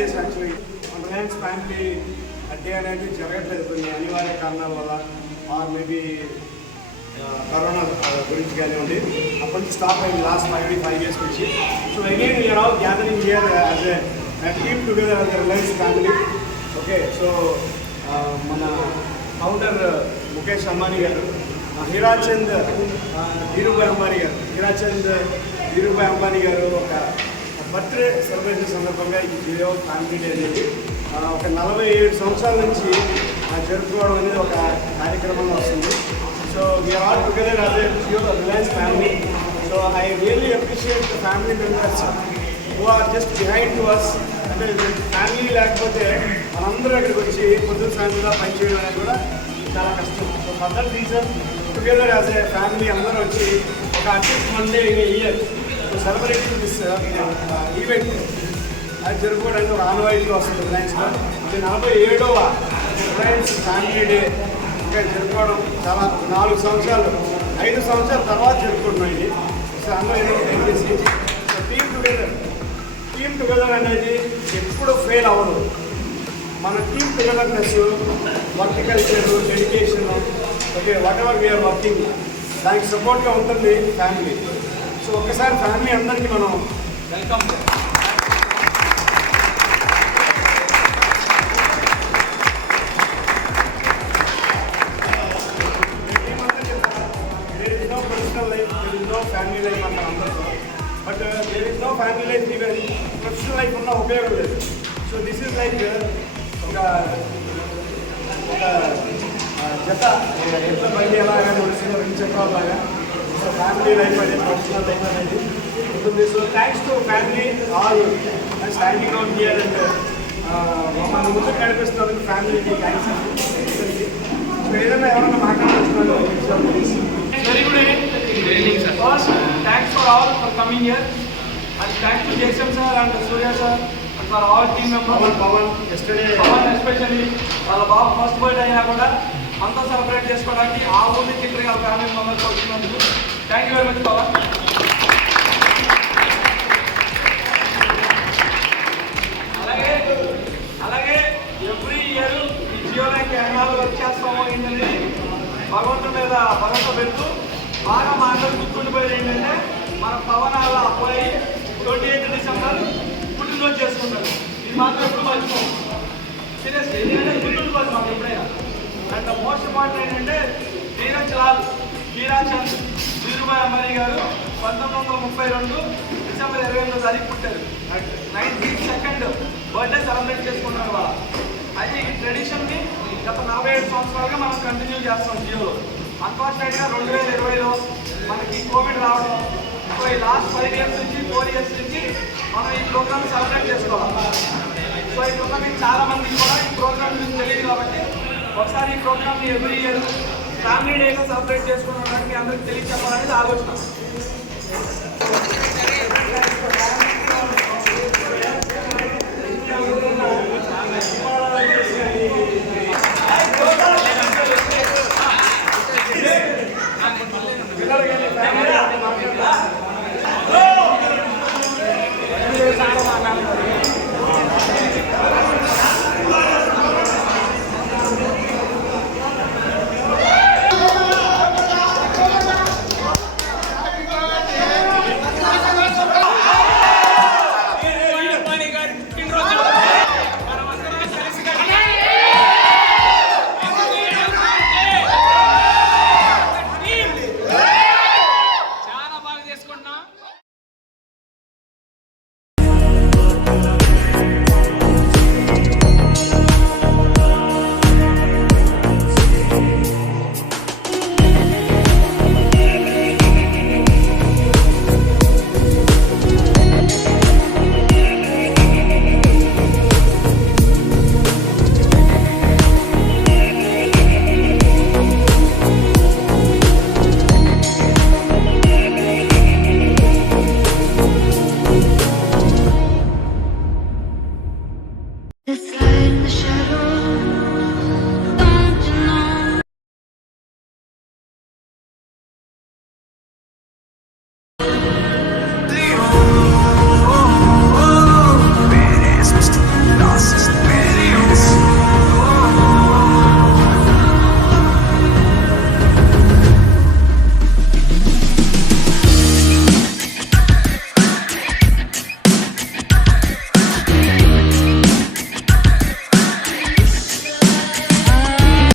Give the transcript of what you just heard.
Days actually Reliance family day అనేది జరగట్లేదు కొన్ని అనివార్య కారణాల వల్ల ఆర్ మేబీ కరోనా గురించి కానివ్వండి అప్పటి నుంచి స్టాప్ అయింది లాస్ట్ 5 years నుంచి. So again we are all gathering here as a team together as a Reliance family. Okay, so మన ఫౌండర్ ముఖేష్ అంబానీ గారు, హీరాచంద్ ధీరుభాయ్ అంబానీ గారు ఒక బర్త్డే సెలబ్రేషన్ సందర్భంగా ఈ జియో ఫ్యామిలీ డే అనేది ఒక 47 సంవత్సరాల నుంచి జరుపుకోవడం అనేది ఒక కార్యక్రమంగా వస్తుంది. So we are all together as a Jio Reliance family. So I really appreciate the family members who are just behind to us. అంటే ఫ్యామిలీ లేకపోతే మనందరూ ఇక్కడికి వచ్చి పొద్దున సాయంత్రం పనిచేయడం అనేది కూడా చాలా కష్టం. So for that reason together as a family అందరూ వచ్చి ఒక at least 1 day in a year celebrating this event అది జరుపుకోవడానికి ఒక ఆనవాయితీగా వస్తుంది రిలయన్స్లో. ఇది 47వ రిలయన్స్ ఫ్యామిలీ డే ఇంకా జరుపుకోవడం చాలా 4 సంవత్సరాలు 5 సంవత్సరాల తర్వాత జరుపుకుంటున్నాం ఇది. సో అందరూ దయచేసి టీమ్ టుగెదర్ అనేది ఎప్పుడు ఫెయిల్ అవ్వదు. మన టీమ్ టుగెదర్నెస్, వర్టికల్చర్, dedication, okay whatever we are working దానికి సపోర్ట్గా ఉంటుంది ఫ్యామిలీ. సో ఒక్కసారి ఫ్యామిలీ అందరికీ మనం welcome. There is no personal life, there is no family life అన్న అందరితో. But there is no family life even professional life ఉన్న ఉపయోగం లేదు. సో దిస్ ఈజ్ లైక్ ఒక జత ఎట్ల బండి ఎలాగా నడుస్తుందో 2 చక్రాలలాగా. సో ఫ్యామిలీ లైఫ్ అనేది పర్సనల్ లైఫ్ అనేది ఉంటుంది. So thanks to family all standing out here and మన ముందుకు నడిపిస్తున్నందుకు ఫ్యామిలీకి థ్యాంక్స్ అండి. సో ఏదైనా ఎవరైనా మాట్లాడుతున్నారు very good evening sir. First thanks for all for coming here and thanks to Jason sir and Surya sir and for all team members. Pavan especially వాళ్ళ బాబు first birthday అయినా కూడా అంతా సెలబ్రేట్ చేసుకోవడానికి ఆ ఊరి నుంచి ఇక్కడికి ఫ్యామిలీ మెంబర్స్ వచ్చినందుకు thank you very much Pavan. అలాగే ఎవ్రీ ఇయర్ ఈ జియోలోకి ఎన్నాళ్ళు వచ్చేస్తామో ఏంటనేది భగవంతుడి మీద భరోసా పెడుతూ బాగా మా అందరూ గుర్తుండిపోయేది ఏంటంటే మన పవన్ వాళ్ళ అబ్బాయి 28 December పుట్టినరోజు చేసుకుంటారు. ఇది మాత్రం ఎప్పుడు మర్చిపోం. సీరియస్లీ ఎందుకంటే గుర్తుండిపోతుంది మాకు ఎప్పుడైనా. అండ్ ద మోస్ట్ ఇంపార్టెంట్ ఏంటంటే హీరాచంద్ ధీరుభాయ్ అంబానీ గారు 1932 December 28వ పుట్టారు. 92nd బర్త్డే సెలబ్రేట్ చేసుకున్నారు వాళ్ళ. అయితే ఈ ట్రెడిషన్ని గత 47 సంవత్సరాలుగా మనం కంటిన్యూ చేస్తాం జియోలో. అన్ఫార్చునేట్గా 2020లో మనకి కోవిడ్ రావడం, సో ఈ లాస్ట్ 5 years నుంచి 4 years నుంచి మనం ఈ ప్రోగ్రామ్ సెలబ్రేట్ చేసుకోవాలి. సో ఇప్పుడు మీకు చాలా మందికి కూడా ఈ ప్రోగ్రామ్ గురించి తెలియదు కాబట్టి ఒకసారి ఈ ప్రోగ్రామ్ని ఎవ్రీ ఇయర్ ఫ్యామిలీ డేగా సెలబ్రేట్ చేసుకోవడానికి అందరికి తెలియచెప్పాలనేది ఆలోచన. The slide in the